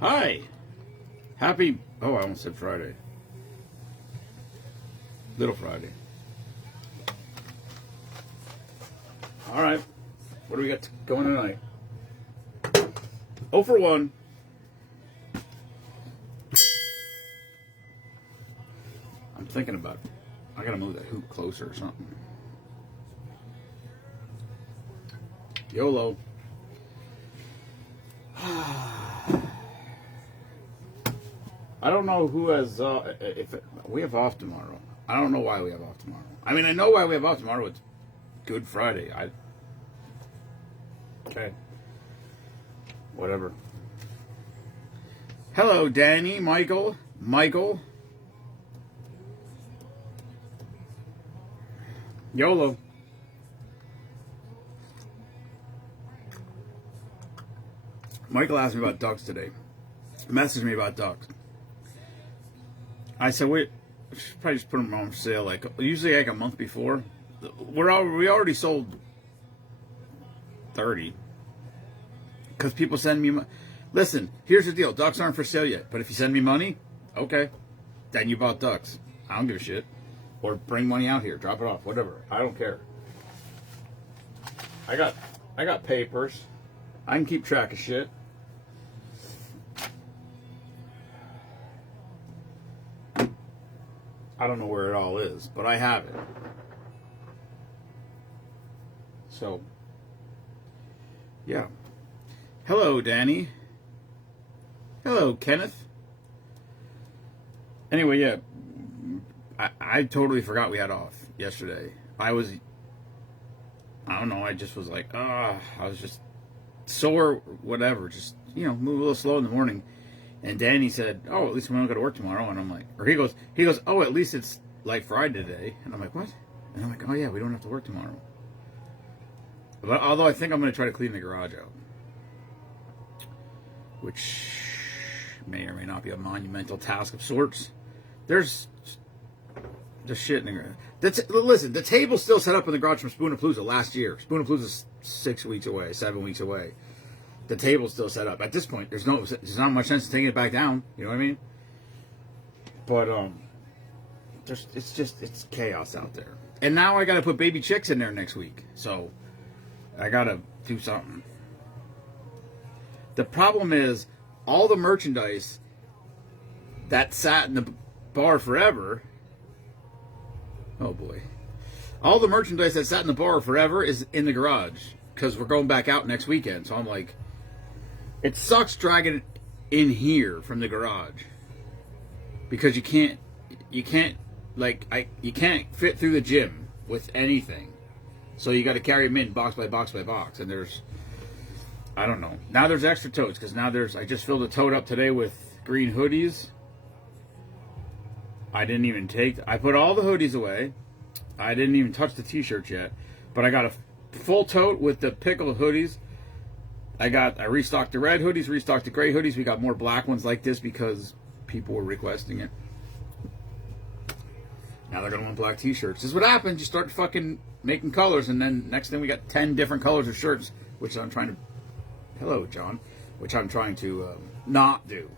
Hi. Happy, oh, I almost said Friday. Little Friday. All right. What do we got going tonight? 0 for 1. I'm thinking about it. I gotta move that hoop closer or something. YOLO. I don't know who has, we have off tomorrow. I don't know why we have off tomorrow. I mean, I know why we have off tomorrow. It's Good Friday. Okay. Whatever. Hello, Danny, Michael. YOLO. Michael asked me about ducks today. Messaged me about ducks. I said, we should probably just put them on sale, usually a month before. We already sold 30. Because people send me money. Listen, here's the deal. Ducks aren't for sale yet. But if you send me money, okay. Then you bought ducks. I don't give a shit. Or bring money out here. Drop it off. Whatever. I don't care. I got papers. I can keep track of shit. I don't know where it all is, but I have it. So, yeah. Hello, Danny. Hello, Kenneth. Anyway, yeah. I totally forgot we had off yesterday. I don't know, I just was like, I was just sore, whatever. Just, move a little slow in the morning. And Danny said, oh, at least we don't go to work tomorrow. And I'm like, or he goes, oh, at least it's like Friday today. And I'm like, what? And I'm like, oh yeah, we don't have to work tomorrow. But although I think I'm going to try to clean the garage out. Which may or may not be a monumental task of sorts. There's shit in the garage. Listen, the table's still set up in the garage from Spoonapalooza last year. Spoonapalooza's 6 weeks away, 7 weeks away. The table's still set up. At this point, there's not much sense in taking it back down. You know what I mean? But it's chaos out there. And now I got to put baby chicks in there next week. So I got to do something. The problem is all the merchandise that sat in the bar forever. Oh boy. All the merchandise that sat in the bar forever is in the garage because we're going back out next weekend. So I'm like, it sucks dragging it in here from the garage because you can't fit through the gym with anything. So you got to carry them in box by box by box. And I don't know. Now there's extra totes because I just filled a tote up today with green hoodies. I put all the hoodies away. I didn't even touch the t-shirts yet. But I got a full tote with the pickle hoodies. I restocked the red hoodies, restocked the gray hoodies. We got more black ones like this because people were requesting it. Now they're going to want black t-shirts. This is what happens. You start fucking making colors, and then next thing we got 10 different colors of shirts, which I'm trying to... Hello, John. Which I'm trying to not do.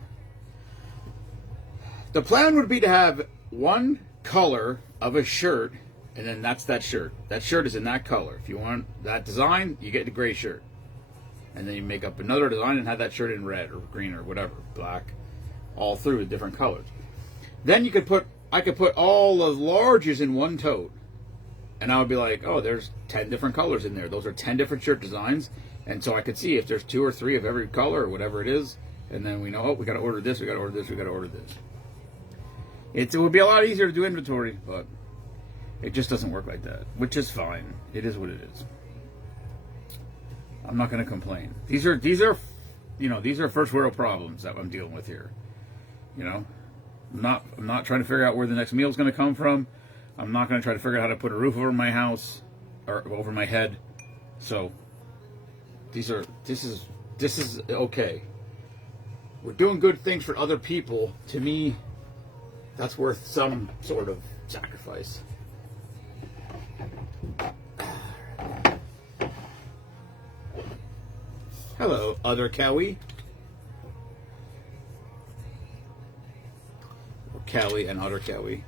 The plan would be to have one color of a shirt, and then that's that shirt. That shirt is in that color. If you want that design, you get the gray shirt. And then you make up another design and have that shirt in red or green or whatever, black, all through with different colors. Then I could put all the larges in one tote. And I would be like, oh, there's 10 different colors in there. Those are 10 different shirt designs. And so I could see if there's 2 or 3 of every color or whatever it is. And then we know, oh, we got to order this, we got to order this, we got to order this. It would be a lot easier to do inventory, but it just doesn't work like that, which is fine. It is what it is. I'm not going to complain. These are first world problems that I'm dealing with here. I'm not trying to figure out where the next meal is going to come from. I'm not going to try to figure out how to put a roof over my house or over my head. So this is okay. We're doing good things for other people. To me, that's worth some sort of sacrifice. Hello, other Cowie. Kelly and other Kelly.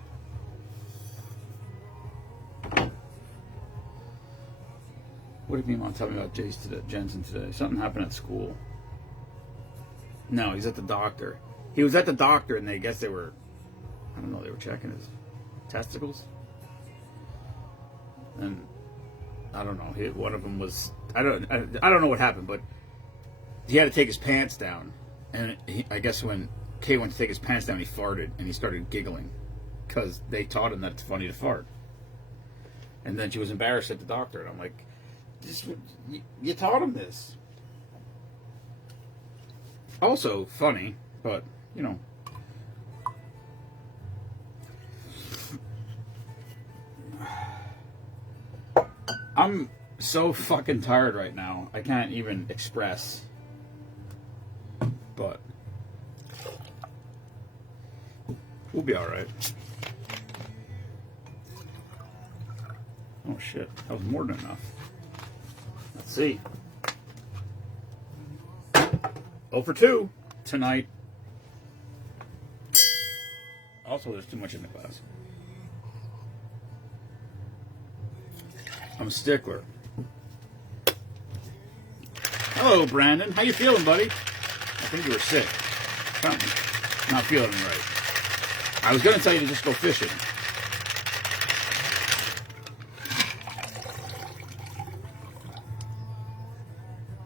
What did Mima tell me about Jace today, Jensen today? Something happened at school. No, he's at the doctor. He was at the doctor, and I guess they were, I don't know, they were checking his testicles. And I don't know. One of them was, I don't know what happened, but he had to take his pants down. And I guess when Kay went to take his pants down, he farted, and he started giggling because they taught him that it's funny to fart. And then she was embarrassed at the doctor, and I'm like, you taught him this. Also funny, but, you know. I'm so fucking tired right now. I can't even express. But we'll be alright. Oh shit, that was more than enough. Let's see. 0 for 2 tonight. Also, there's too much in the glass. I'm a stickler. Hello, Brandon. How you feeling, buddy? I think you were sick. Something. Not feeling right. I was going to tell you to just go fishing.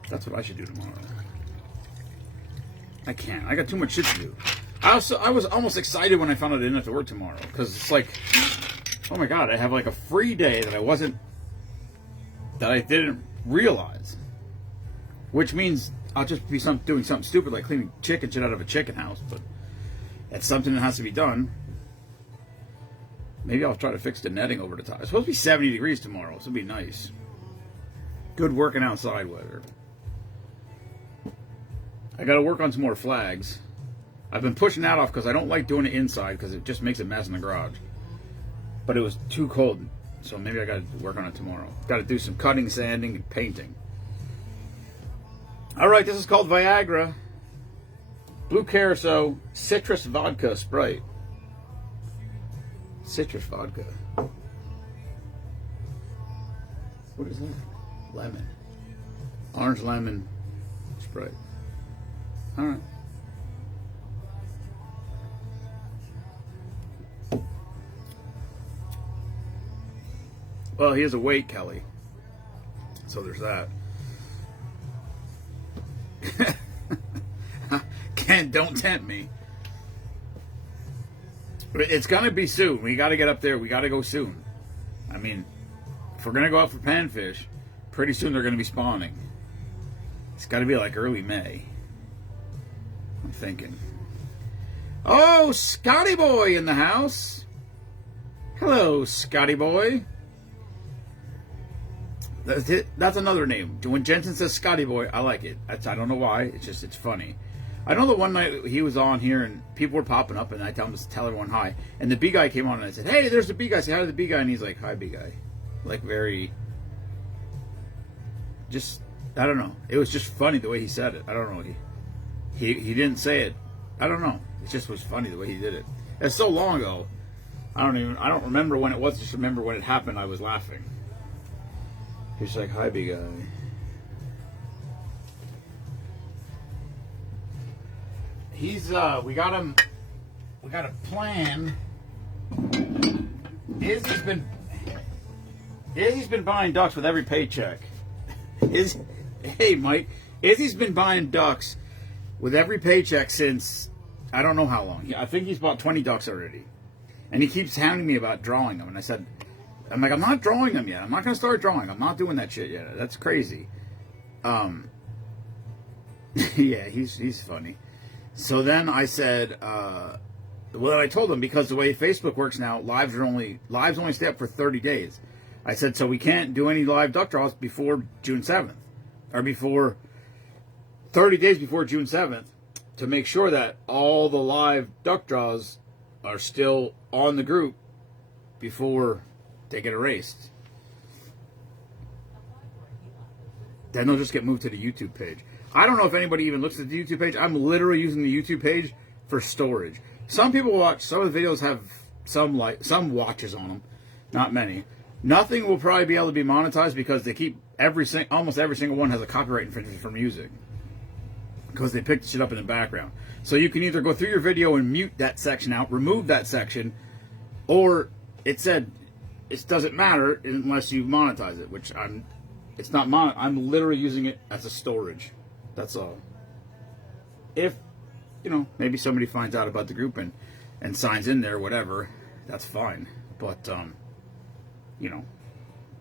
That's what I should do tomorrow. I can't. I got too much shit to do. I was almost excited when I found out I didn't have to work tomorrow. Because it's like, oh my god, I have like a free day that I didn't realize. Which means I'll just be doing something stupid like cleaning chicken shit out of a chicken house. But it's something that has to be done. Maybe I'll try to fix the netting over the top. It's supposed to be 70 degrees tomorrow, so it'll be nice. Good working outside weather. I got to work on some more flags. I've been pushing that off because I don't like doing it inside because it just makes a mess in the garage. But it was too cold, so maybe I got to work on it tomorrow. Got to do some cutting, sanding, and painting. All right, this is called Viagra. Blue Carousel Citrus Vodka Sprite. Citrus vodka. What is that? Lemon. Orange lemon Sprite. All right. Well, he has a weight, Kelly. So there's that. Don't tempt me. It's gonna be soon. We gotta get up there. We gotta go soon. I mean, if we're gonna go out for panfish, pretty soon they're gonna be spawning. It's gotta be like early May. I'm thinking. Oh, Scotty Boy in the house. Hello, Scotty Boy. That's another name. When Jensen says Scotty Boy, I like it. I don't know why. It's funny. I know the one night he was on here and people were popping up and I tell him to tell everyone hi. And the B guy came on and I said, hey, there's the B guy. Say hi to the B guy. And he's like, hi, B guy. Like very, just, I don't know. It was just funny the way he said it. I don't know. He didn't say it. I don't know. It just was funny the way he did it. It's so long ago. I don't remember when it was. Just remember when it happened. I was laughing. He's like, hi, B guy. He's we got a plan. Izzy's been buying ducks with every paycheck. Hey Mike, Izzy's been buying ducks with every paycheck since I don't know how long. I think he's bought 20 ducks already. And he keeps hounding me about drawing them. And I said, I'm not drawing them yet. I'm not gonna start drawing. I'm not doing that shit yet. That's crazy. Yeah, he's funny. So then I said, well, I told him because the way Facebook works now, lives only stay up for 30 days. I said, so we can't do any live duck draws before June 7th, or before 30 days before June 7th, to make sure that all the live duck draws are still on the group before they get erased. Then they'll just get moved to the YouTube page. I don't know if anybody even looks at the YouTube page. I'm literally using the YouTube page for storage. Some people watch. Some of the videos have some watches on them, not many. Nothing will probably be able to be monetized because they keep almost every single one has a copyright infringement for music because they picked shit up in the background. So you can either go through your video and mute that section out, remove that section, or it said it doesn't matter unless you monetize it, which it's not I'm literally using it as a storage. That's all. If, maybe somebody finds out about the group and signs in there, whatever, that's fine. But, I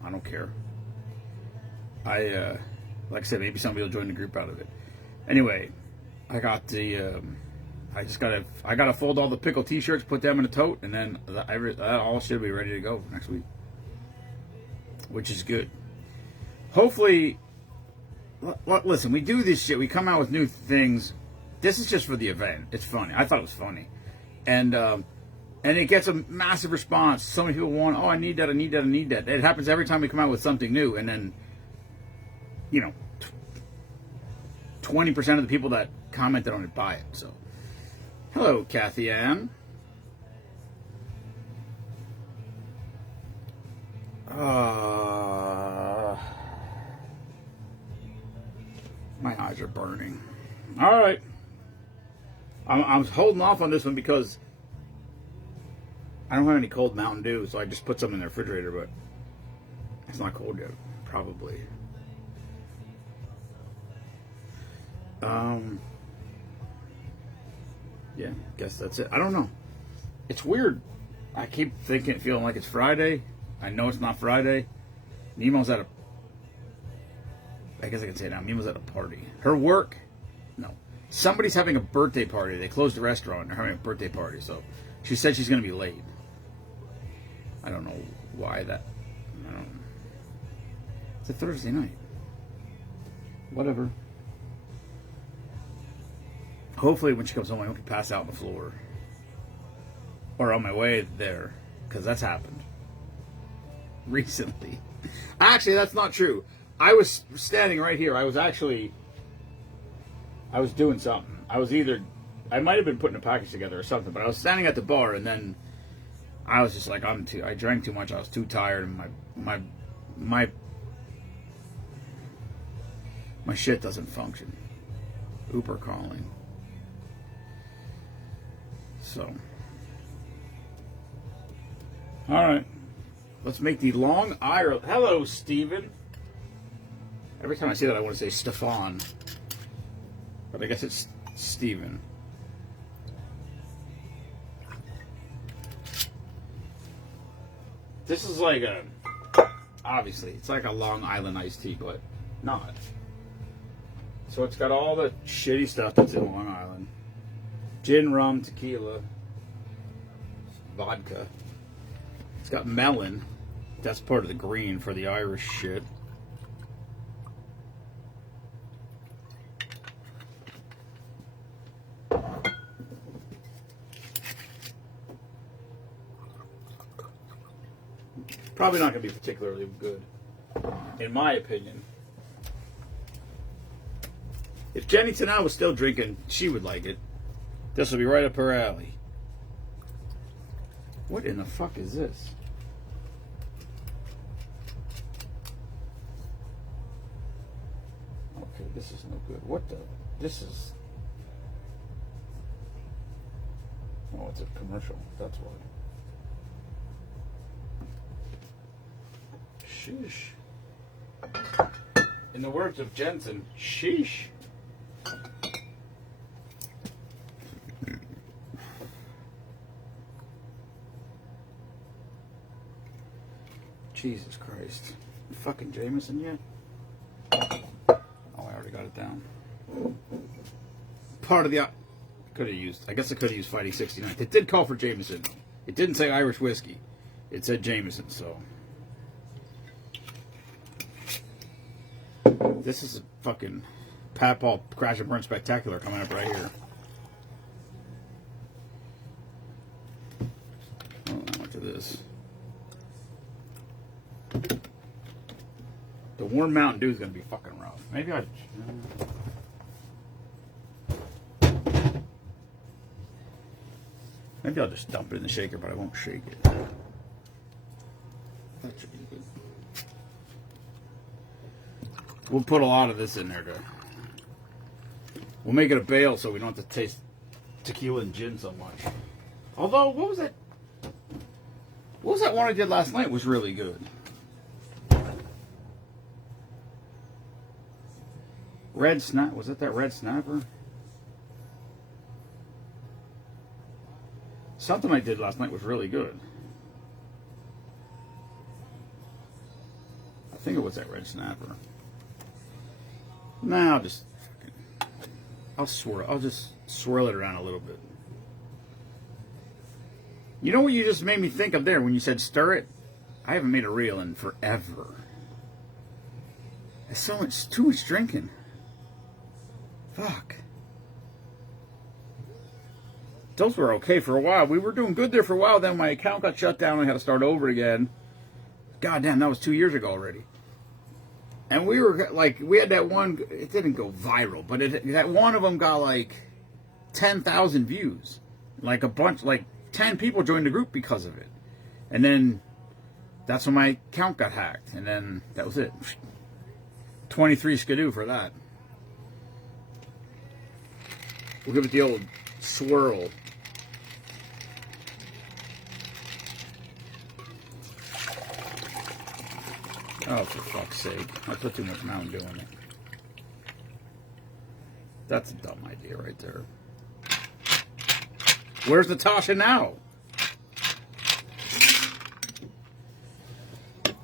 don't care. Like I said, maybe somebody will join the group out of it. Anyway, I got the, I gotta fold all the pickle t-shirts, put them in a tote, and then that all should be ready to go for next week. Which is good. Hopefully, listen, we do this shit, we come out with new things. This is just for the event. It's funny. I thought it was funny. And it gets a massive response. So many people want, I need that, I need that, I need that. It happens every time we come out with something new. And then, 20% of the people that commented on it buy it. So, hello, Kathy Ann. My eyes are burning. All right. I'm holding off on this one because I don't have any cold Mountain Dew, so I just put some in the refrigerator, but it's not cold yet, probably. Yeah, guess that's it. I don't know. It's weird. I keep feeling like it's Friday. I know it's not Friday. Nemo's at I guess I can say it now. Nemo's at a party. Her work, no. Somebody's having a birthday party. They closed the restaurant and they're having a birthday party. So she said she's going to be late. I don't know why that. I don't know. It's a Thursday night. Whatever. Hopefully when she comes home I won't pass out on the floor. Or on my way there. Because that's happened. Recently. Actually, that's not true. I was standing right here. I was doing something. I might have been putting a package together or something, but I was standing at the bar and then I was just like, I drank too much. I was too tired and my shit doesn't function. Uber calling. So. Alright. Let's make the Long Island. Hello, Steven. Every time I say that, I want to say Stefan. But I guess it's Steven. This is like obviously, it's like a Long Island iced tea, but not. So it's got all the shitty stuff that's in Long Island. Gin, rum, tequila, vodka. It's got melon. That's part of the green for the Irish shit. Probably not going to be particularly good, in my opinion. If Jenny Tanal was still drinking, she would like it. This will be right up her alley. What in the fuck is this? Okay, this is no good. What the? This is... Oh, it's a commercial. That's why. Sheesh. In the words of Jensen, sheesh. Jesus Christ. Fucking Jameson yet? Oh, I already got it down. Part of the... Could have used... I guess I could have used Fighting 69. It did call for Jameson. It didn't say Irish whiskey. It said Jameson, so... This is a fucking Pat Paul Crash and Burn Spectacular coming up right here. Oh, how much of this? The warm Mountain Dew is going to be fucking rough. Maybe I... Maybe I'll just dump it in the shaker, but I won't shake it. That should be good. We'll put a lot of this in there we'll make it a bale so we don't have to taste tequila and gin so much. Although, what was that? What was that one I did last night? It was really good. Red Snap. Was it that Red Snapper? Something I did last night was really good. I think it was that Red Snapper. Nah, I'll just swirl it around a little bit. You know what you just made me think of there when you said stir it? I haven't made a reel in forever. It's too much drinking. Fuck. Those were okay for a while. We were doing good there for a while. Then my account got shut down. I had to start over again. God damn, that was 2 years ago already. And we were like, we had that one. It didn't go viral, but that one of them got like 10,000 views. Like a bunch, like 10 people joined the group because of it. And then that's when my account got hacked. And then that was it. 23 skidoo for that. We'll give it the old swirl. Oh, for fuck's sake. I put too much Mountain Dew in it. That's a dumb idea right there. Where's Natasha now?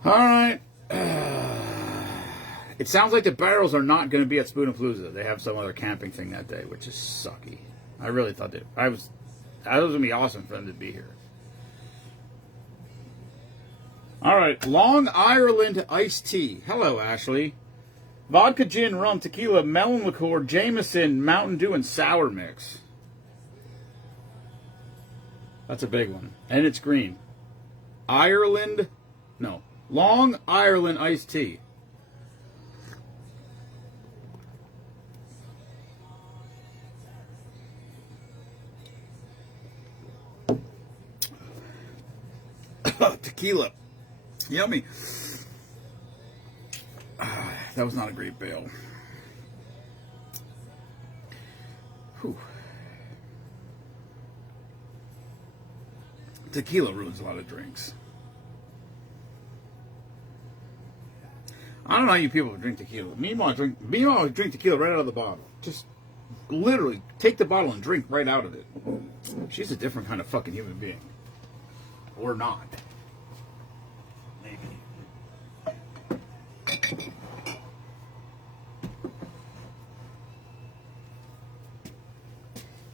Alright. It sounds like the barrels are not going to be at Spoonapalooza. They have some other camping thing that day, which is sucky. I really thought that was going to be awesome for them to be here. All right, Long Ireland iced tea. Hello, Ashley. Vodka, gin, rum, tequila, melon liqueur, Jameson, Mountain Dew, and sour mix. That's a big one. And it's green. Long Ireland iced tea. Tequila. Yummy. That was not a great bale. Whew. Tequila ruins a lot of drinks. I don't know how you people drink tequila. Meanwhile, I drink tequila right out of the bottle. Just literally take the bottle and drink right out of it. She's a different kind of fucking human being. Or not.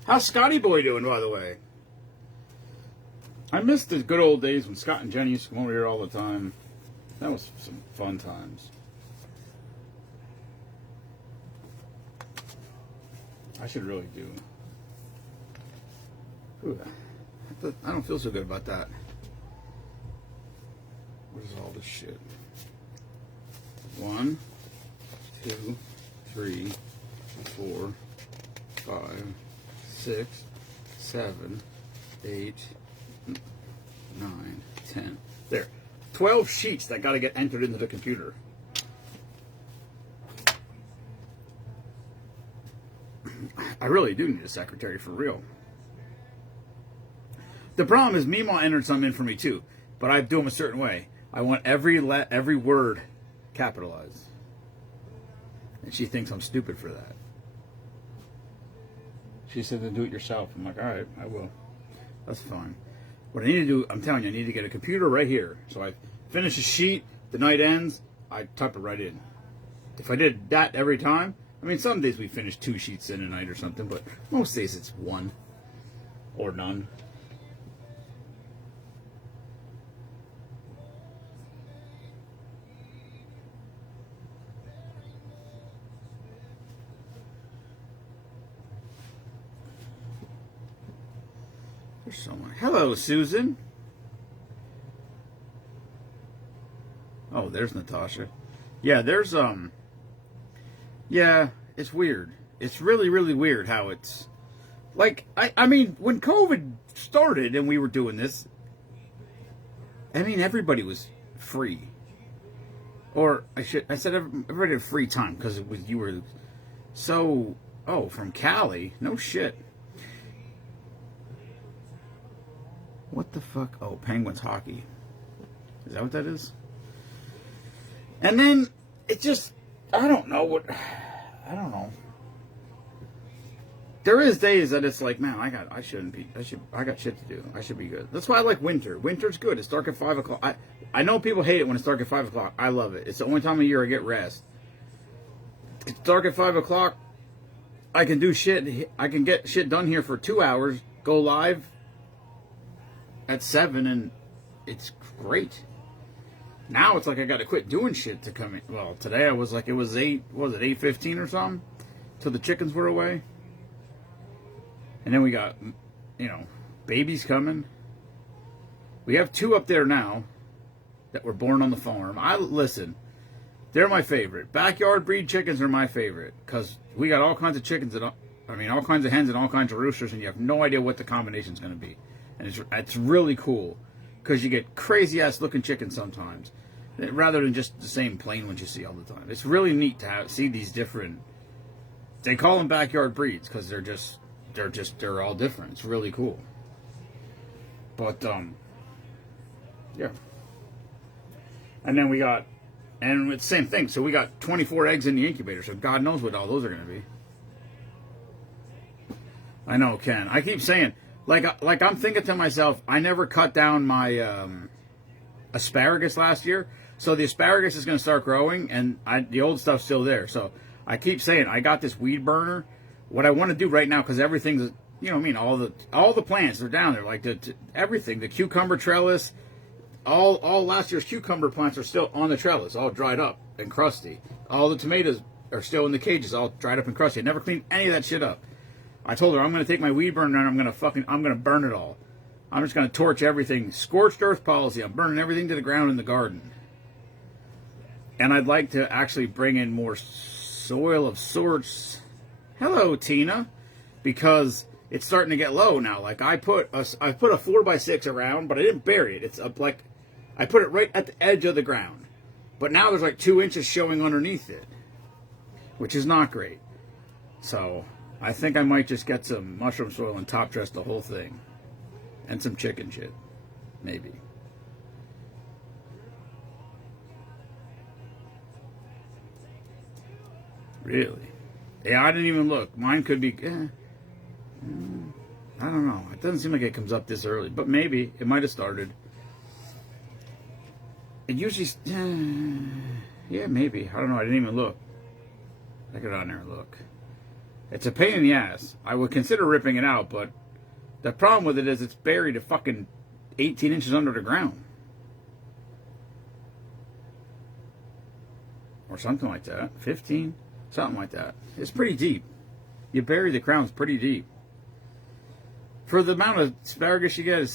How's Scotty Boy doing, by the way? I miss the good old days when Scott and Jenny used to come over here all the time. That was some fun times. I should really do. Ooh, I don't feel so good about that. What is all this shit? 1, 2, 3, 4, 5, 6, 7, 8, 9, 10. There. 12 sheets that got to get entered into the computer. I really do need a secretary for real. The problem is Mima entered some in for me too, but I do them a certain way. I want every word capitalized. And she thinks I'm stupid for that. She said to do it yourself. I'm like, all right, I will. That's fine. What I need to do, I'm telling you, I need to get a computer right here. So I finish a sheet, the night ends, I type it right in. If I did that every time, I mean, some days we finish 2 sheets in a night or something, but most days it's 1 or none. There's someone. Hello, Susan. Oh, there's Natasha. Yeah, there's yeah, it's weird. It's really, really weird how it's Like, I mean, when COVID started and we were doing this, I mean, everybody was free. Or I said everybody had free time because it was, you were so, oh, from Cali? No shit. What the fuck? Oh, Penguins hockey. Is that what that is? And then it just, I don't know. There is days that it's like, man, I got shit to do. I should be good. That's why I like winter. Winter's good. It's dark at 5 o'clock. I know people hate it when it's dark at 5 o'clock. I love it. It's the only time of year I get rest. It's dark at 5 o'clock. I can do shit. I can get shit done here for 2 hours. Go live at 7, and it's great. Now it's like I got to quit doing shit to come in. Well, today I was like, it was 8:15 or something, till the chickens were away. And then we got, babies coming. We have 2 up there now that were born on the farm. Listen, they're my favorite. Backyard breed chickens are my favorite because we got all kinds of chickens, all kinds of hens and all kinds of roosters, and you have no idea what the combination's going to be. And it's really cool because you get crazy-ass looking chickens sometimes rather than just the same plain ones you see all the time. It's really neat to see these different, they call them backyard breeds because they're all different. It's really cool. But, yeah. And then and it's the same thing. So we got 24 eggs in the incubator, so God knows what all those are going to be. I know, Ken. I keep saying, like I'm thinking to myself, I never cut down my asparagus last year, so the asparagus is going to start growing, and the old stuff's still there. So I keep saying, I got this weed burner. What I want to do right now, because everything's, all the plants, they're down there, like everything, the cucumber trellis, all last year's cucumber plants are still on the trellis, all dried up and crusty. All the tomatoes are still in the cages, all dried up and crusty. I never cleaned any of that shit up. I told her I'm going to take my weed burner and I'm going to burn it all. I'm just going to torch everything. Scorched earth policy. I'm burning everything to the ground in the garden. And I'd like to actually bring in more soil of sorts. Hello, Tina. Because it's starting to get low now. Like I put a 4x6 around, but I didn't bury it. It's up like I put it right at the edge of the ground. But now there's like 2 inches showing underneath it, which is not great. So I think I might just get some mushroom soil and top dress the whole thing. And some chicken shit. Maybe. Really? Yeah, I didn't even look. Mine could be... I don't know. It doesn't seem like it comes up this early. But maybe. It might have started. It usually... yeah, maybe. I don't know. I didn't even look. I go down there and look. It's a pain in the ass. I would consider ripping it out, but the problem with it is it's buried a fucking 18 inches under the ground. Or something like that. 15? Something like that. It's pretty deep. You bury the crowns pretty deep. For the amount of asparagus you get,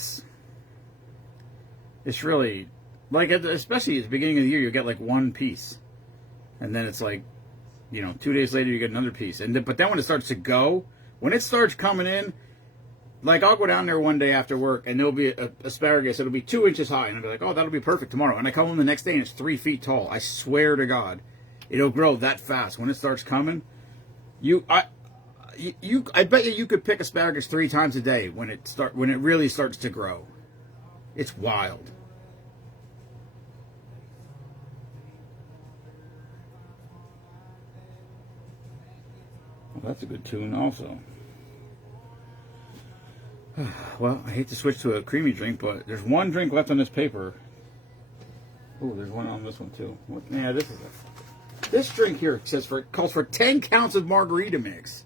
it's really... Like, especially at the beginning of the year, you get like 1 piece. And then it's like, 2 days later you get another piece. But then when it starts to go, when it starts coming in, like I'll go down there one day after work and there'll be a asparagus. It'll be 2 inches high. And I'll be like, oh, that'll be perfect tomorrow. And I come home the next day and it's 3 feet tall. I swear to God. It'll grow that fast. When it starts coming, I bet you could pick asparagus 3 times a day when it really starts to grow. It's wild. Well, that's a good tune also. Well, I hate to switch to a creamy drink, but there's 1 drink left on this paper. Oh, there's one on this one too. Yeah, this drink here calls for 10 counts of margarita mix.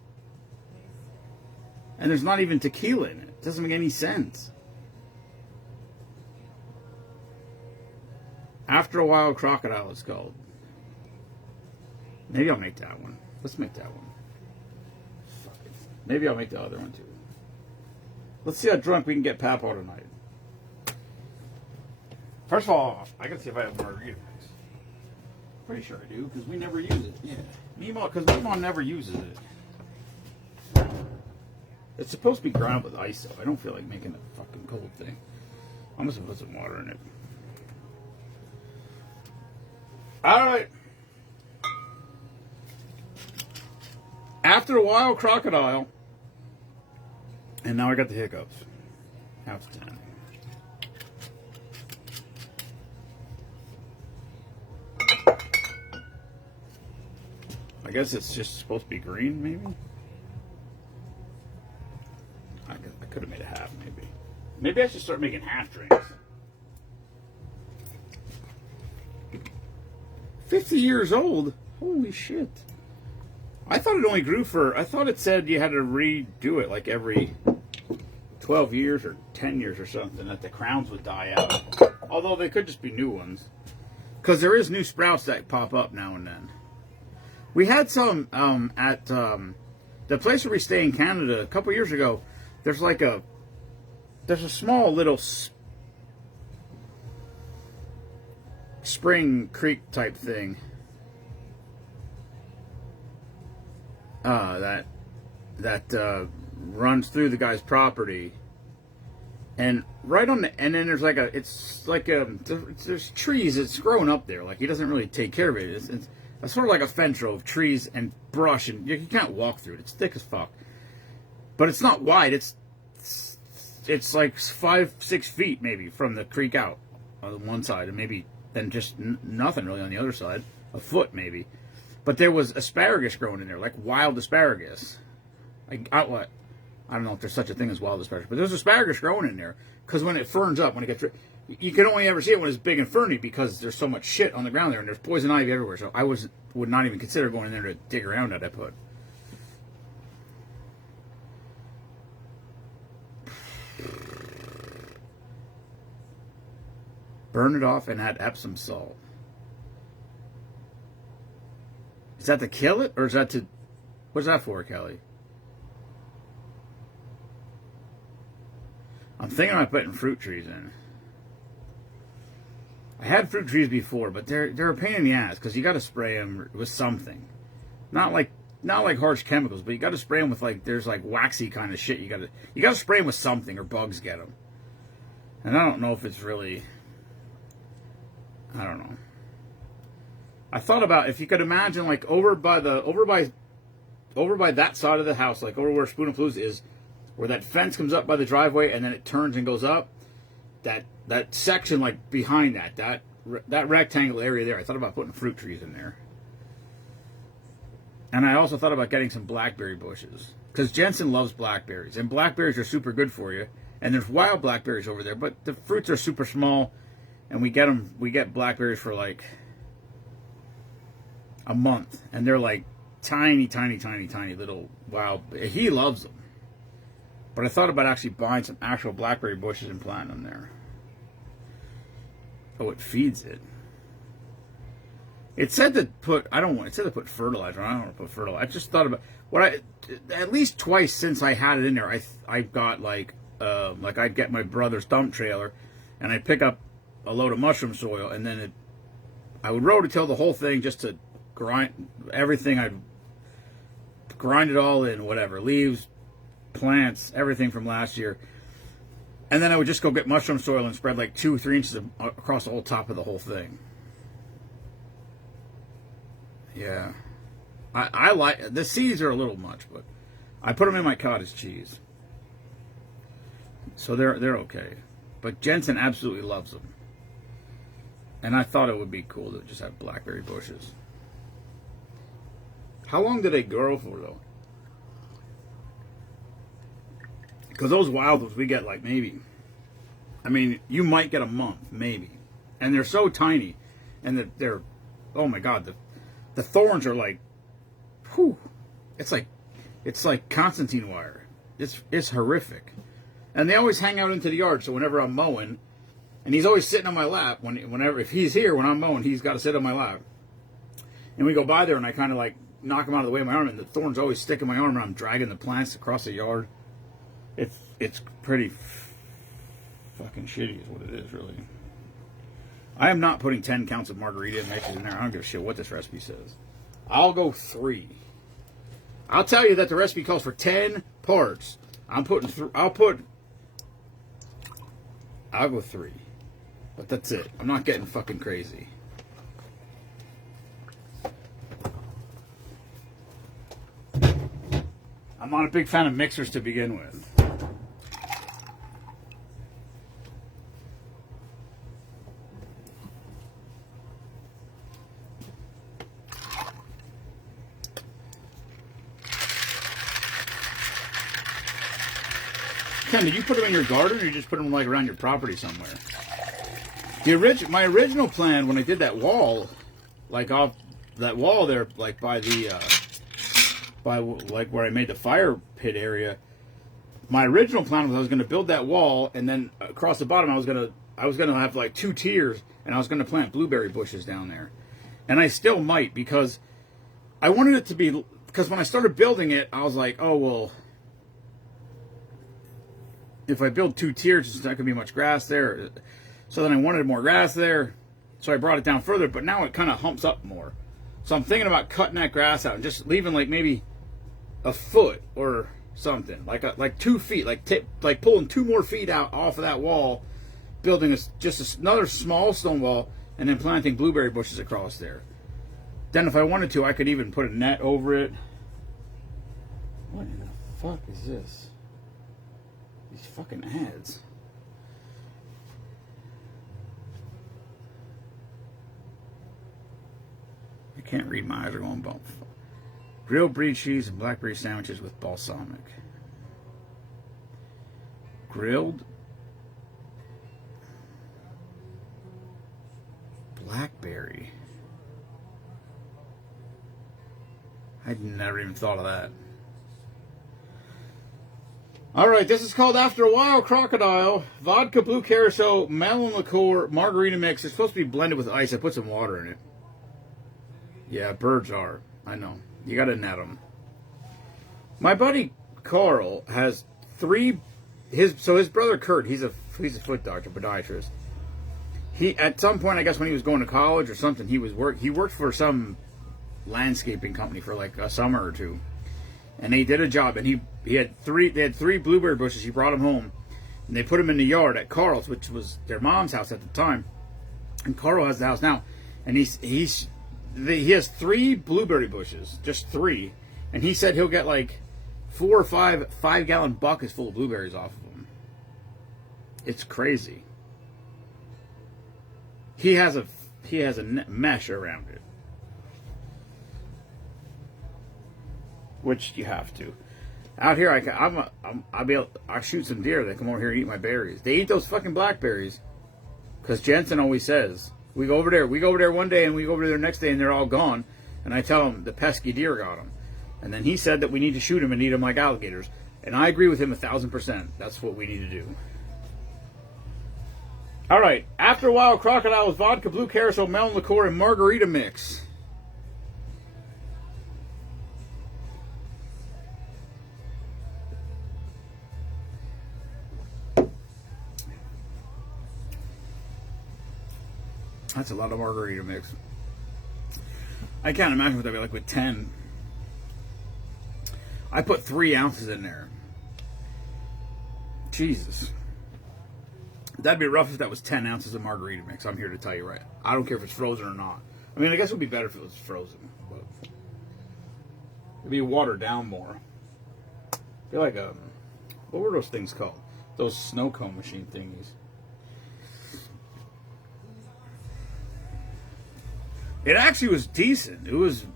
And there's not even tequila in it. It doesn't make any sense. After a While Crocodile, it's called. Maybe I'll make that one. Let's make that one. Fuck it. Maybe I'll make the other one too. Let's see how drunk we can get Papo tonight. First of all, I gotta see if I have margarita mix. Pretty sure I do, because we never use it. Yeah. Because Mimo never uses it. It's supposed to be ground with ice, though. I don't feel like making a fucking cold thing. I'm just gonna put some water in it. Alright. After a while, crocodile. And now I got the hiccups. Outstanding. I guess it's just supposed to be green, maybe? I could have made a half, maybe. Maybe I should start making half drinks. 50 years old? Holy shit. I thought it only grew for... I thought it said you had to redo it like every 12 years or 10 years or something, that the crowns would die out. Although they could just be new ones. Because there is new sprouts that pop up now and then. We had some at the place where we stay in Canada a couple years ago. There's like a small little spring creek type thing that runs through the guy's property, and right on the, and then there's like there's trees. It's growing up there. Like, he doesn't really take care of it. It's sort of like a fence row of trees and brush, and you can't walk through it. It's thick as fuck, but it's not wide. It's like 5-6 feet maybe from the creek out on one side, and maybe then just nothing really on the other side, a foot maybe. But there was asparagus growing in there, like wild asparagus. I don't know if there's such a thing as wild asparagus, but there's asparagus growing in there, because when it ferns up, when it gets, you can only ever see it when it's big and ferny, because there's so much shit on the ground there, and there's poison ivy everywhere. So I would not even consider going in there to dig around that I put. Burn it off and add Epsom salt. Is that to kill it, or is that to... What's that for, Kelly? I'm thinking about putting fruit trees in. I had fruit trees before, but they're a pain in the ass, because you got to spray them with something. Not like harsh chemicals, but you got to spray them with, like, there's like waxy kind of shit. You got to spray them with something, or bugs get them. And I don't know if it's really... I don't know. I thought about, if you could imagine, like, over by that side of the house, like over where Spoon and Palooza is, where that fence comes up by the driveway and then it turns and goes up, that section, like, behind that rectangle area there, I thought about putting fruit trees in there. And I also thought about getting some blackberry bushes, because Jensen loves blackberries, and blackberries are super good for you. And there's wild blackberries over there, but the fruits are super small, and we get blackberries for like a month, and they're like tiny little wild. He loves them. But I thought about actually buying some actual blackberry bushes and planting them there. Oh, it feeds it. It said to put, it said to put fertilizer. I don't want to put fertilizer. I just thought about at least twice since I had it in there, I got like I'd get my brother's dump trailer, and I'd pick up a load of mushroom soil, and then I would rototill the whole thing just to grind everything. I'd grind it all in, whatever, leaves, plants, everything from last year. And then I would just go get mushroom soil and spread like 2-3 inches across the whole top of the whole thing. Yeah. I like, the seeds are a little much, but I put them in my cottage cheese. So they're okay. But Jensen absolutely loves them. And I thought it would be cool to just have blackberry bushes. How long do they grow for, though? Because those wild ones we get like maybe, I mean, you might get a month, maybe. And they're so tiny. And they're oh my God, the thorns are like, whew. It's like Constantine wire. It's horrific. And they always hang out into the yard, so whenever I'm mowing, and he's always sitting on my lap, if he's here when I'm mowing, he's got to sit on my lap. And we go by there, and I kind of like knock him out of the way of my arm, and the thorns always stick in my arm, and I'm dragging the plants across the yard. It's pretty fucking shitty is what it is, really. I am not putting 10 counts of margarita mixes in there. I don't give a shit what this recipe says. I'll go 3. I'll tell you that the recipe calls for 10 parts I'll go 3. But that's it. I'm not getting fucking crazy. I'm not a big fan of mixers to begin with. Ken, did you put them in your garden or you just put them like around your property somewhere? My original plan when I did that wall, like off that wall there, like by the by like where I made the fire pit area. My original plan was I was going to build that wall, and then across the bottom I was gonna have like 2 tiers, and I was going to plant blueberry bushes down there, and I still might because I wanted it to be, because when I started building it, I was like, oh well. If I build 2 tiers, it's not going to be much grass there. So then I wanted more grass there. So I brought it down further, but now it kind of humps up more. So I'm thinking about cutting that grass out and just leaving like maybe a foot or something. Like 2 feet. Like pulling 2 more feet out off of that wall. Building another small stone wall. And then planting blueberry bushes across there. Then if I wanted to, I could even put a net over it. What in the fuck is this? These fucking ads. I can't read, my eyes are going bump. Grilled brie cheese and blackberry sandwiches with balsamic. Grilled blackberry. I'd never even thought of that. Alright, this is called After a While Crocodile. Vodka, blue carousel, melon liqueur, margarita mix. It's supposed to be blended with ice. I put some water in it. Yeah, birds are. I know. You gotta net them. My buddy Carl has 3... His brother Kurt, he's a foot doctor, podiatrist. He, at some point, I guess when he was going to college or something, he worked for some landscaping company for like a summer or 2. And they did a job, and they had 3 blueberry bushes. He brought them home, and they put them in the yard at Carl's, which was their mom's house at the time. And Carl has the house now, and he has 3 blueberry bushes, just 3, and he said he'll get like 4 or 5-gallon buckets full of blueberries off of them. It's crazy. He has a mesh around it. Which you have to. Out here, I'll shoot some deer. They come over here and eat my berries. They eat those fucking blackberries, because Jensen always says we go over there one day and we go over there the next day and they're all gone. And I tell him the pesky deer got them. And then he said that we need to shoot them and eat them like alligators. And I agree with him 1,000%. That's what we need to do. All right. After a While, crocodile with vodka, blue carousel, melon liqueur, and margarita mix. That's a lot of margarita mix. I can't imagine what that'd be like with 10. I put 3 ounces in there. Jesus. That'd be rough if that was 10 ounces of margarita mix. I'm here to tell you right. I don't care if it's frozen or not. I mean, I guess it would be better if it was frozen. But it'd be watered down more. It'd be like what were those things called? Those snow cone machine thingies. It actually was decent. It was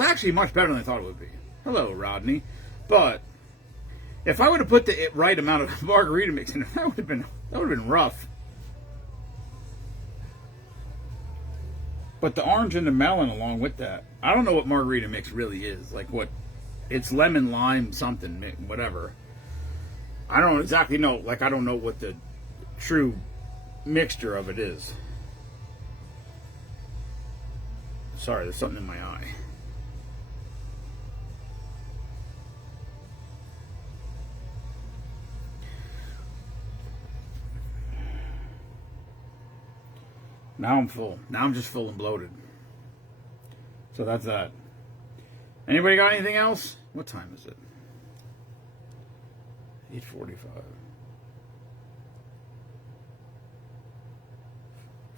actually much better than I thought it would be. Hello, Rodney. But if I would have put the right amount of margarita mix in it, that would have been rough. But the orange and the melon along with that, I don't know what margarita mix really is. Like what? It's lemon, lime, something, whatever. I don't exactly know. Like I don't know what the true mixture of it is. Sorry, there's something in my eye. Now I'm full. Now I'm just full and bloated. So that's that. Anybody got anything else? What time is it? 8:45.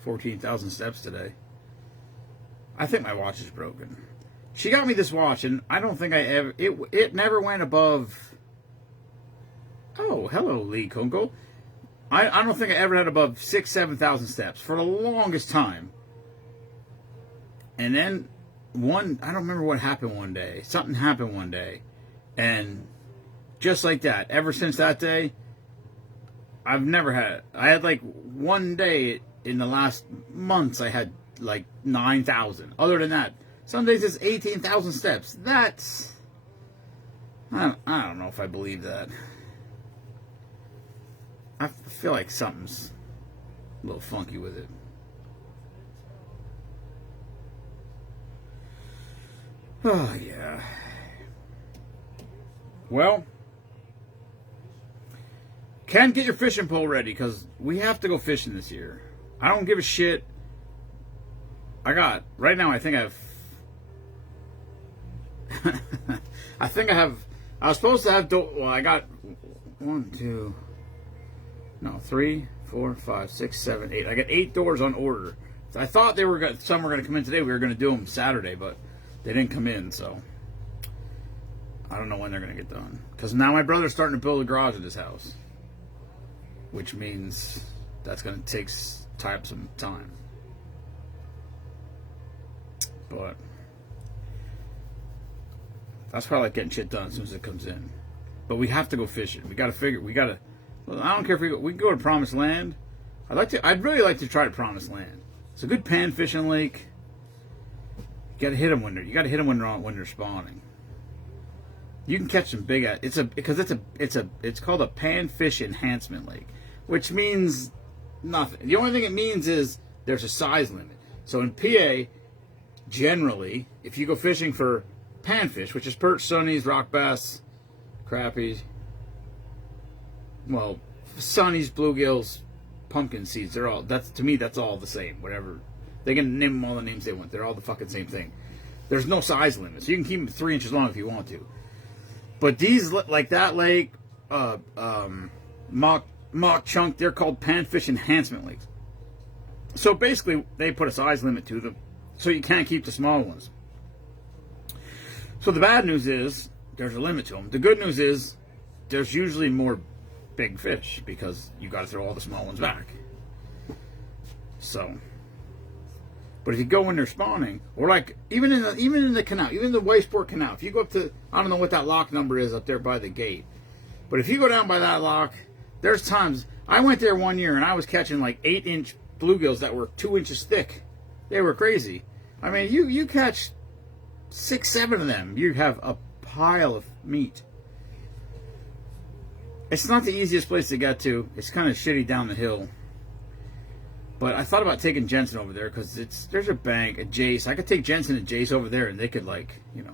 14,000 steps today. I think my watch is broken. She got me this watch, and I don't think I ever... It never went above... Oh, hello, Lee Kunkel. I don't think I ever had above 7,000 steps for the longest time. And then I don't remember what happened one day. Something happened one day. And just like that, ever since that day, I've never had... I had like one day in the last months, I had like 9,000. Other than that, some days it's 18,000 steps. That's... I don't know if I believe that. I feel like something's a little funky with it. Oh, yeah. Well, Ken, get your fishing pole ready, because we have to go fishing this year. I don't give a shit. Right now, I think I was supposed to have, I got 3, 4, 5, 6, 7, 8. I got 8 doors on order. So I thought some were going to come in today. We were going to do them Saturday, but they didn't come in, so I don't know when they're going to get done. Because now my brother's starting to build a garage at his house, which means that's going to tie up some time. But that's why I like getting shit done as soon as it comes in. But we have to go fishing. I don't care if we can go to Promised Land. I'd really like to try Promised Land. It's a good pan fishing lake. You gotta hit them when they're spawning. You can catch some big. It's called a pan fish enhancement lake, which means nothing. The only thing it means is there's a size limit. So in PA, generally, if you go fishing for panfish, which is perch, sunnies, rock bass, crappies, well, sunnies, bluegills, pumpkin seeds, to me, that's all the same. Whatever. They can name them all the names they want. They're all the fucking same thing. There's no size limit. So you can keep them 3 inches long if you want to. But these, like that lake, mock chunk, they're called panfish enhancement lakes. So basically, they put a size limit to them, so you can't keep the small ones. So the bad news is, there's a limit to them. The good news is, there's usually more big fish, because you got to throw all the small ones back. So, but if you go when they're spawning, or like even in the canal, even the Waysport Canal, if you go up to, I don't know what that lock number is up there by the gate, but if you go down by that lock, there's times I went there one year and I was catching like 8-inch bluegills that were 2 inches thick. They were crazy. I mean, you catch 6, 7 of them, you have a pile of meat. It's not the easiest place to get to. It's kind of shitty down the hill. But I thought about taking Jensen over there because there's a bank, a Jace. I could take Jensen and Jace over there and they could, like, you know.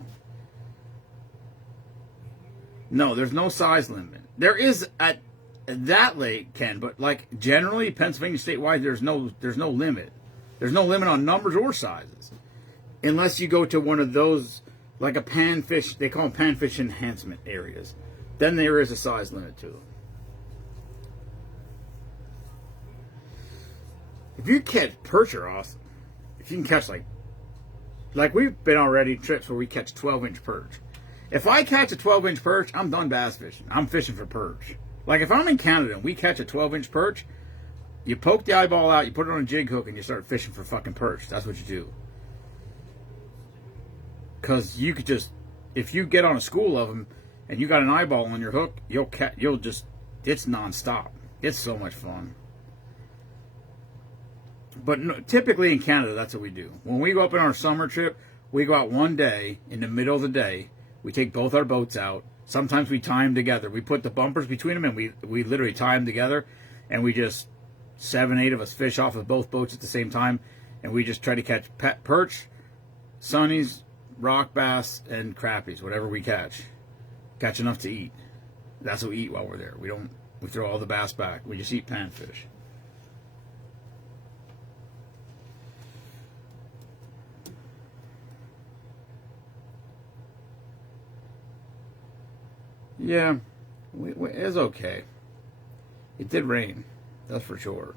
No, there's no size limit. There is at that lake, Ken, but like generally Pennsylvania statewide, there's no limit. There's no limit on numbers or sizes. Unless you go to one of those, like a panfish, they call them panfish enhancement areas. Then there is a size limit to them. If you catch perch are awesome. If you can catch like we've been already trips where we catch 12-inch perch. If I catch a 12-inch perch, I'm done bass fishing. I'm fishing for perch. Like if I'm in Canada and we catch a 12-inch perch, you poke the eyeball out, you put it on a jig hook, and you start fishing for fucking perch. That's what you do. Because you could just, if you get on a school of them and you got an eyeball on your hook, it's nonstop. It's so much fun. But no, typically in Canada, that's what we do. When we go up on our summer trip, we go out one day, in the middle of the day, we take both our boats out. Sometimes we tie them together. We put the bumpers between them, and we literally tie them together, and we just, 7, 8 of us fish off of both boats at the same time, and we just try to catch perch, sunnies, rock bass, and crappies, whatever we catch. Catch enough to eat. That's what we eat while we're there. We throw all the bass back. We just eat panfish. Yeah, It was okay. It did rain, that's for sure.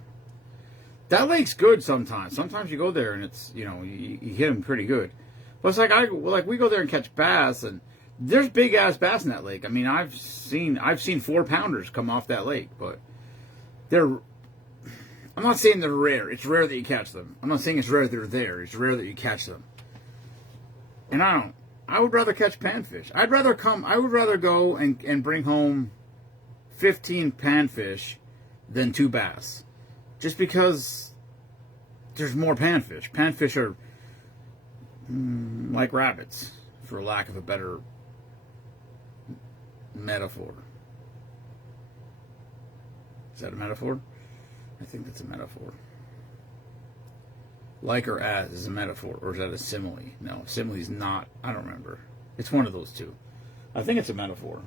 That lake's good sometimes. Sometimes you go there and it's, you know, you hit them pretty good. But it's like we go there and catch bass, and there's big ass bass in that lake. I mean, I've seen 4-pounders come off that lake, but I'm not saying they're rare. It's rare that you catch them. I'm not saying it's rare they're there. It's rare that you catch them. And I would rather catch panfish. I would rather go and bring home 15 panfish than 2 bass. Just because there's more panfish. Panfish are like rabbits, for lack of a better metaphor. Is that a metaphor? I think that's a metaphor. Like or as is a metaphor, or is that a simile? No, simile's not. I don't remember. It's one of those two. I think it's a metaphor.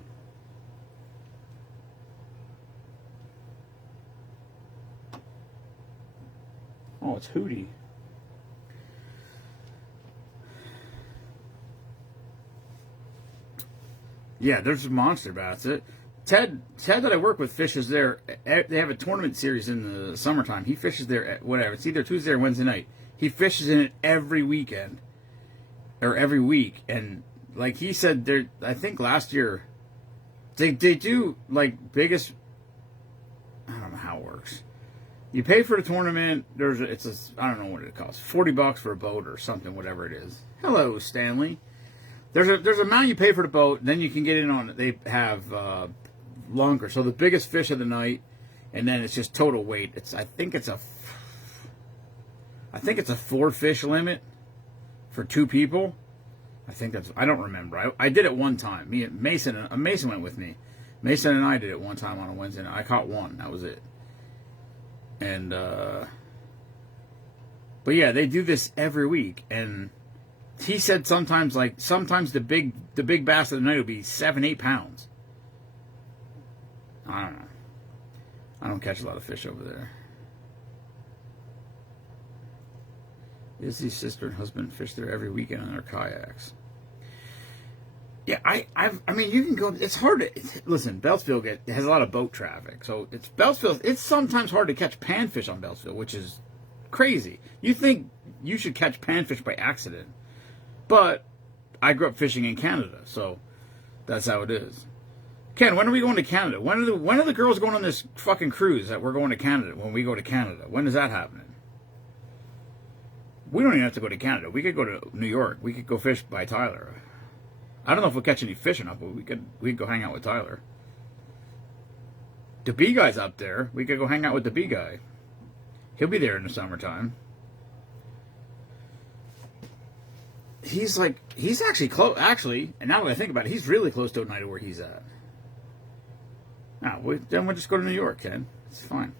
Oh, it's Hootie. Yeah, there's monster bass. Ted that I work with fishes there. They have a tournament series in the summertime. He fishes there at whatever. It's either Tuesday or Wednesday night. He fishes in it every weekend. Or every week. And like he said, I think last year, they do like biggest, I don't know how it works. You pay for the tournament. I don't know what it costs. $40 for a boat or something, whatever it is. Hello, Stanley. There's an amount you pay for the boat, then you can get in on it. They have longer. So the biggest fish of the night, and then it's just total weight. I think it's a 4-fish limit for 2 people. I don't remember. I did it one time. Mason went with me. Mason and I did it one time on a Wednesday night. I caught 1. That was it. And but yeah, they do this every week, and he said sometimes the big bass of the night will be 7-8 pounds. I don't know. I don't catch a lot of fish over there. Izzy's sister and husband fish there every weekend on their kayaks. Yeah, I mean, you can go. It's hard to listen. Beltsville has a lot of boat traffic, so it's sometimes hard to catch panfish on Beltsville, which is crazy. You think you should catch panfish by accident, but I grew up fishing in Canada, so that's how it is. Ken, when are we going to Canada? When are the girls going on this fucking cruise that we're going to Canada? When we go to Canada, when is that happening? We don't even have to go to Canada. We could go to New York. We could go fish by Tyler. I don't know if we'll catch any fish enough, but we could go hang out with Tyler. The B guy's up there. We could go hang out with the B guy. He'll be there in the summertime. He's actually close. Actually, and now that I think about it, he's really close to Oneida where he's at. Now, then we'll just go to New York, Ken. It's fine.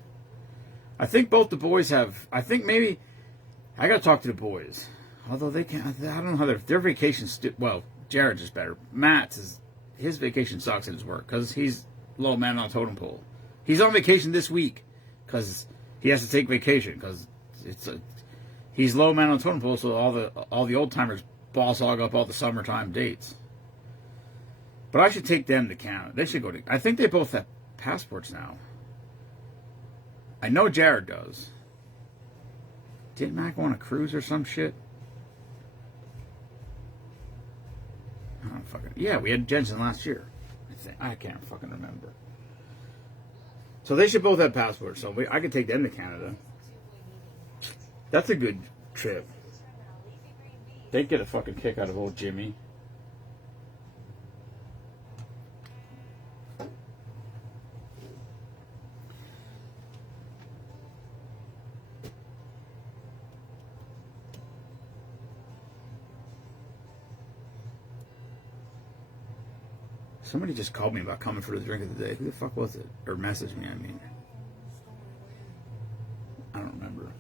I think both the boys have. I think maybe I got to talk to the boys. Although they can't. I don't know how their vacations. Well, Jared's is better. Matt's his vacation sucks at his work because he's low man on a totem pole. He's on vacation this week because he has to take vacation because he's low man on a totem pole. So all the old timers boss hog up all the summertime dates. But I should take them to Canada. They should go to. I think they both have passports now. I know Jared does. Didn't Mac go on a cruise or some shit? I don't fucking. Yeah, we had Jensen last year. I can't fucking remember. So they should both have passports. So I could take them to Canada. That's a good trip. They'd get a fucking kick out of old Jimmy. Somebody just called me about coming for the drink of the day. Who the fuck was it? Or messaged me, I mean. I don't remember.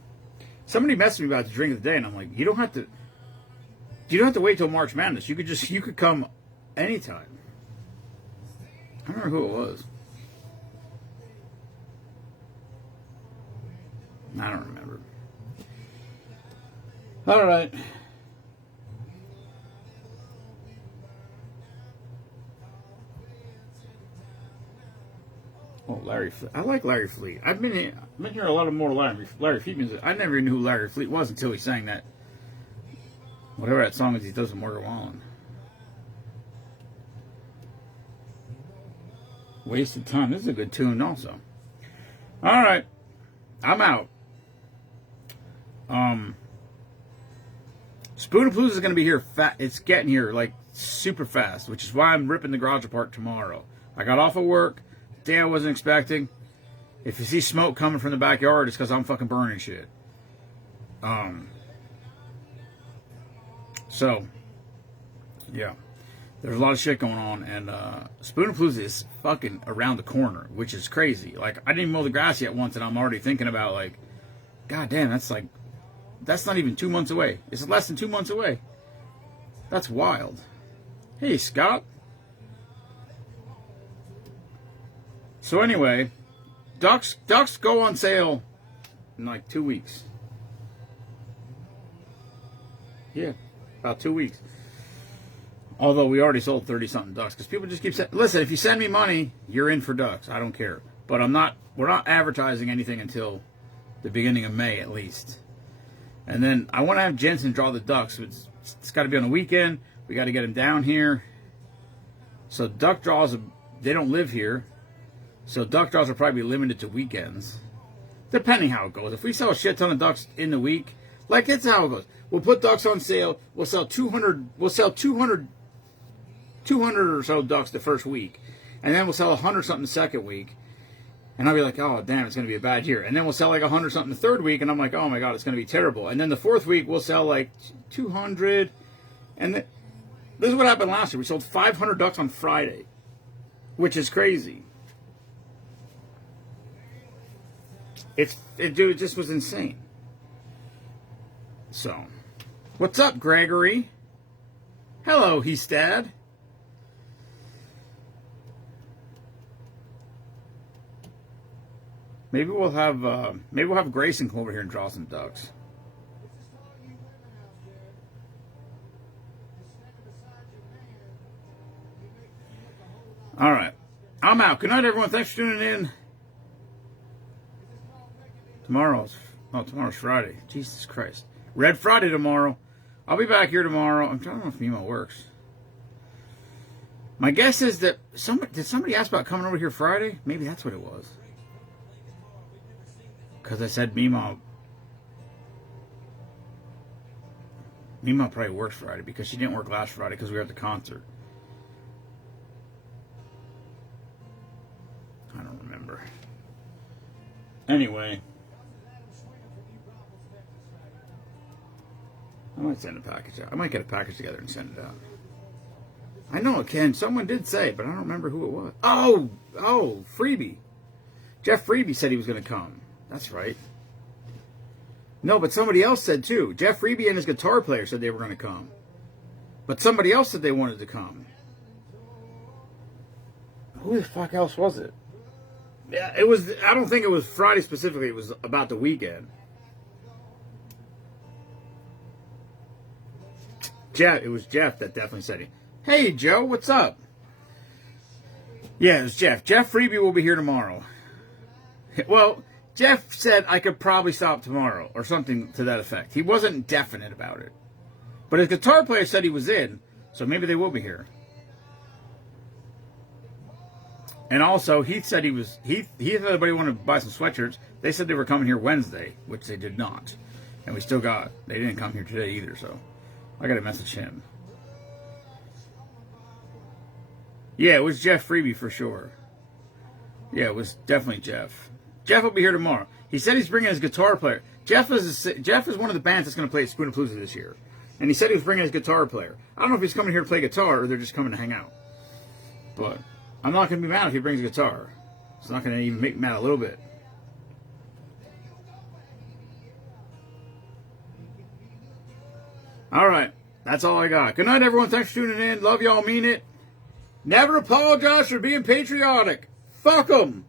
Somebody messaged me about the drink of the day, and I'm like, you don't have to wait till March Madness. You could come anytime. I don't remember who it was. I don't remember. All right. Oh, Larry Fleet. I like Larry Fleet. I've been hearing a lot of more Larry Fleet music. I never even knew who Larry Fleet was until he sang that. Whatever that song is he does with Morgan Wallen. Wasted Time. This is a good tune also. All right. I'm out. Spoonapalooza is going to be here. It's getting here like super fast, which is why I'm ripping the garage apart tomorrow. I got off of work, day I wasn't expecting. If you see smoke coming from the backyard, it's because I'm fucking burning shit. So, yeah. There's a lot of shit going on, and Spoonapalooza is fucking around the corner, which is crazy. Like, I didn't even mow the grass yet once, and I'm already thinking about, like, God damn, that's not even 2 months away. It's less than 2 months away. That's wild. Hey, Scott. So anyway, ducks go on sale in like 2 weeks. Yeah, about 2 weeks. Although we already sold 30-something ducks, because people just keep saying, listen, if you send me money, you're in for ducks. I don't care. But we're not advertising anything until the beginning of May at least. And then I want to have Jensen draw the ducks. It's got to be on the weekend. We got to get him down here. So duck draws, they don't live here. So duck draws will probably be limited to weekends. Depending how it goes. If we sell a shit ton of ducks in the week, like it's how it goes. We'll put ducks on sale. We'll sell 200 or so ducks the first week. And then we'll sell 100 something the second week. And I'll be like, oh, damn, it's going to be a bad year. And then we'll sell like 100 something the third week. And I'm like, oh, my God, it's going to be terrible. And then the fourth week, we'll sell like 200. And this is what happened last year. We sold 500 ducks on Friday, which is crazy. Dude, it just was insane. So, what's up, Gregory? Hello, Heastad. Maybe we'll have Grayson come over here and draw some ducks. All right, I'm out. Good night, everyone. Thanks for tuning in. Tomorrow's Friday. Jesus Christ. Red Friday tomorrow. I'll be back here tomorrow. I'm trying to know if Mimo works. My guess is that did somebody ask about coming over here Friday? Maybe that's what it was. Because I said Mimo probably works Friday because she didn't work last Friday because we were at the concert. I don't remember. Anyway. I might send a package out. I might get a package together and send it out. I know it can. Someone did say, but I don't remember who it was. Oh, Freebie. Jeff Freebie said he was going to come. That's right. No, but somebody else said too. Jeff Freebie and his guitar player said they were going to come. But somebody else said they wanted to come. Who the fuck else was it? Yeah, it was. I don't think it was Friday specifically. It was about the weekend. It was Jeff that definitely said it. Hey, Joe, what's up? Yeah, it was Jeff. Jeff Freebie will be here tomorrow. Well, Jeff said I could probably stop tomorrow or something to that effect. He wasn't definite about it. But his guitar player said he was in, so maybe they will be here. And also, Heath said Heath said everybody wanted to buy some sweatshirts. They said they were coming here Wednesday, which they did not. And we still got. They didn't come here today either, so I got to message him. Yeah, it was Jeff Freebie for sure. Yeah, it was definitely Jeff. Jeff will be here tomorrow. He said he's bringing his guitar player. Jeff is one of the bands that's going to play at Spoonapalooza this year. And he said he was bringing his guitar player. I don't know if he's coming here to play guitar or they're just coming to hang out. But I'm not going to be mad if he brings a guitar. It's not going to even make me mad a little bit. All right. That's all I got. Good night, everyone. Thanks for tuning in. Love y'all. Mean it. Never apologize for being patriotic. Fuck 'em.